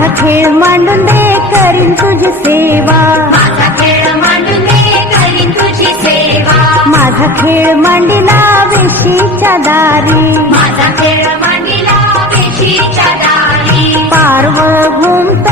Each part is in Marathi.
माझा खेळ मांडून दे करीन तुझी सेवा. माझा खेळ मांडीला दे करीन वेशीच्या दारी. माझा खेळ मांडिला वेशीच्या दारी. पार्व घुमतो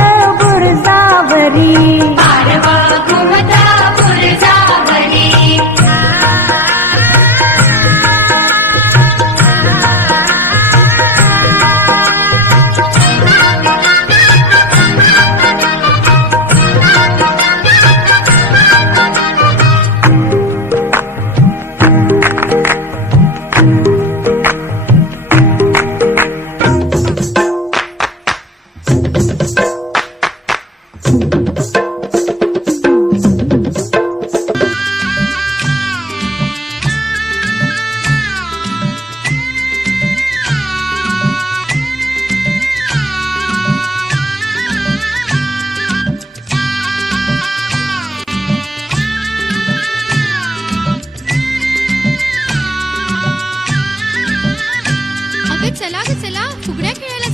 चला ग चला. फुगड्या खेळायला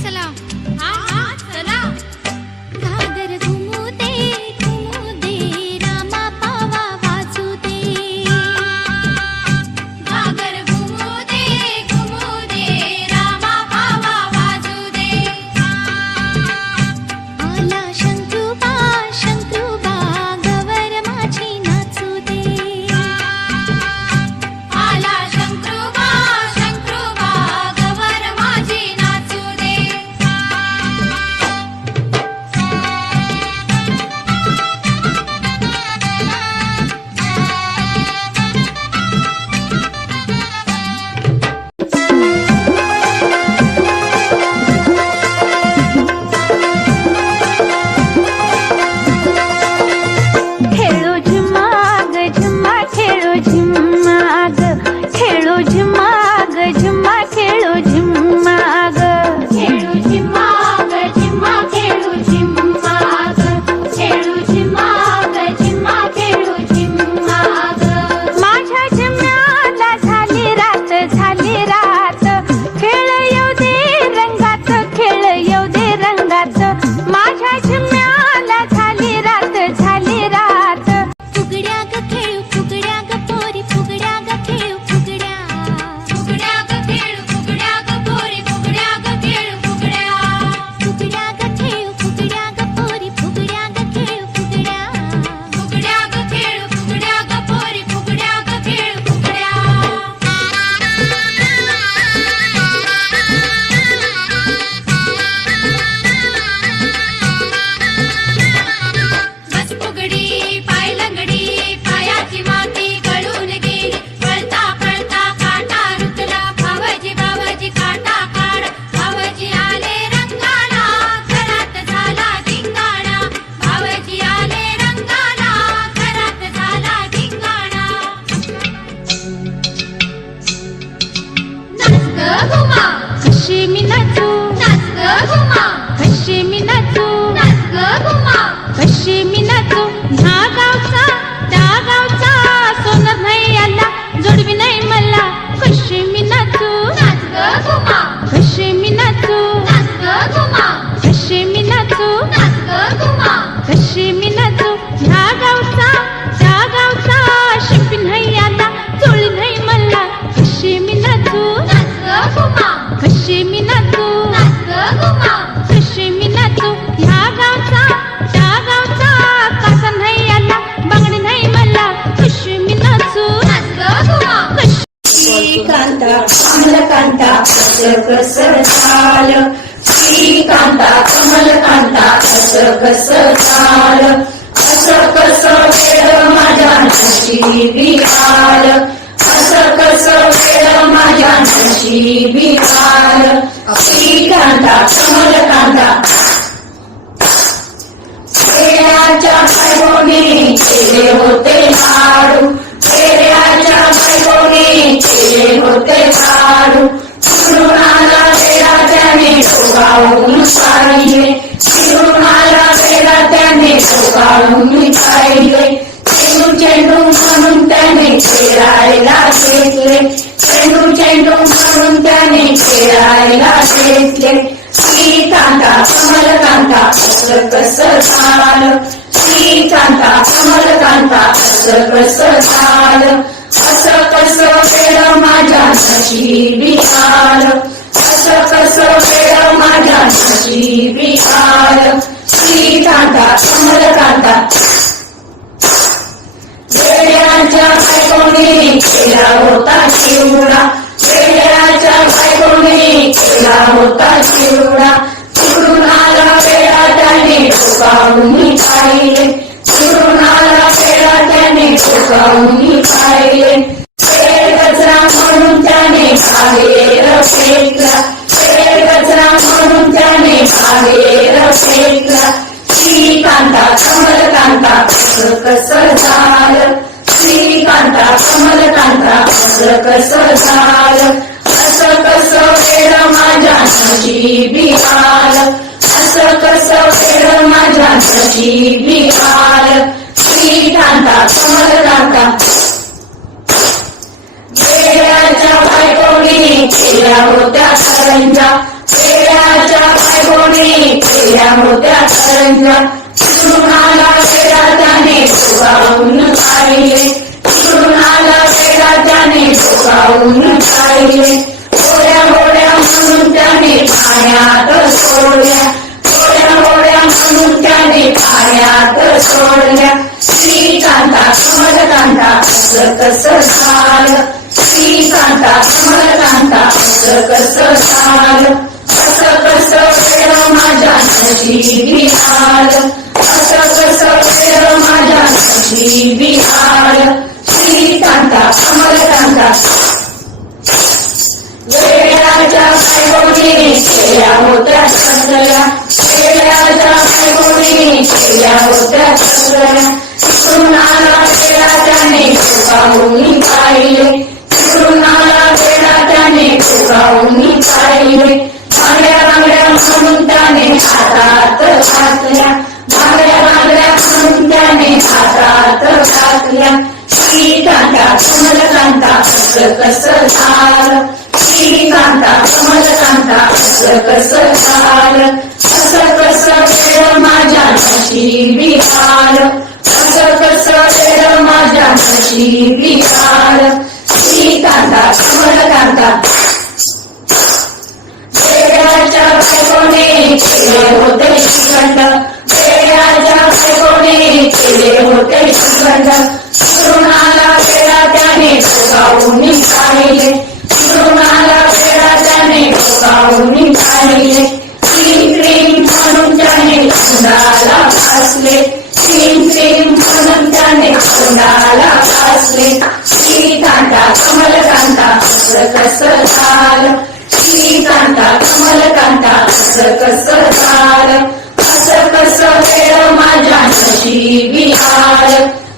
चाल श्रीकांता कमलकांता कस कस चाल कस कस वेळ माझ्या नशिबी आल कस कस वेळ माझ्या नशिबी आल श्रीकांता कमलकांता. फेऱ्याच्या बायकोने केले होते लाडू फेऱ्याच्या बायकोने केले होते लाडू సాగించే శివుడు నాయా చేరాటాన్ని సుఖాలు సాగించే చెడు చెడు సనుంటాన్ని చేరాయిలా చేతులే చెడు చెడు సనుంటాన్ని చేరాయిలా చేతులే శ్రీకాంత సమలకాంత శస్త్రప్రసాలు శ్రీకాంత సమలకాంత శస్త్రప్రసాలు సస ప్రస చేర माझ्या सशी विचार नशिबी आलं श्रीकांता कमलकांता वेड्याच्या बायकोने केला होता शिवडा वेड्याच्या बायकोने केला होता शिवडा आला वेळा त्याने डोकावून पाहिले आला वेळा त्याने डोकावून पाहिले कचरा म्हणून त्याने बाहेर त्याने बाहेर श्रीकांता कमलकांता असं कसं झालं श्रीकांता कमलकांता असं कसं झालं असं कसं वेळ माझ्या नशिबी बिहार असं कसं वेळ माझ्या नशिबी बिहार श्रीकांता कमलकांता होत्या करंजा तिकडून आला वेळा त्याने डोकावून पाहिले तिकडून वेळा त्याने डोकावून पाहिले होड्या होड्या म्हणून त्याने पाण्यात सोडल्या. होड्या होड्या म्हणून त्याने पाण्यात सोडल्या. श्रीकांता कमलकांता असं कसं साल श्रीकांता कमलकांता असं कसं साल नशिबी आलं असं कसं वेळ माझ्या श्रीकांता वेळाच्या बायकोने केल्या होत्या सगळ्या. वेळाच्या बायकोने केल्या होत्या तिकडून आला वेळा त्याने डोकावून पाहिले. तिकडून आला वेळा त्याने पाहिले. माझ्या नशिबी कस असं कसं वेळ माझ्या नशिबी आलं श्रीकांता कमलकांता. वेळाच्या बायकोने केले होते श्रीखंड. वेळाच्या बायकोने केले होते श्रीखंड. तिकडून आला वेळा त्याने डोकावून पाहिले तिकडून आला वेळा त्याने डोकावून पाहिले असले फासले क्रीम क्रीम म्हणून त्याने तोंडाला फासले श्रीकांता कमलकांता असं कसं झालं श्रीकांता कमलकांता असं कसं झालं असं कसं वेळ माझ्या नशी बिहार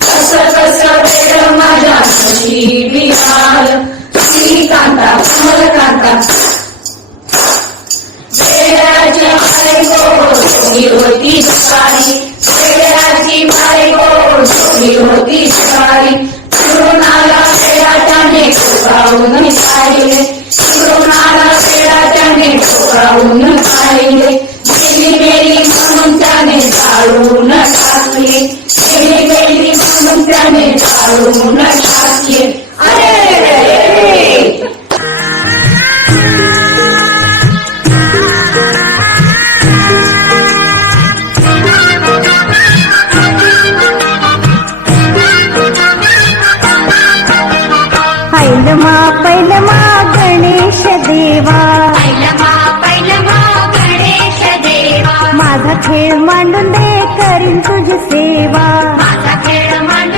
असं कसं वेळ माझ्या नशी बिहार श्रीकांता कमलकांता पैलमा पैलमा गणेश देवा. पैलमा पैलमा गणेश देवा. माझा खेळ मांडून दे करीन तुझी सेवा. माझा खेळ मांडून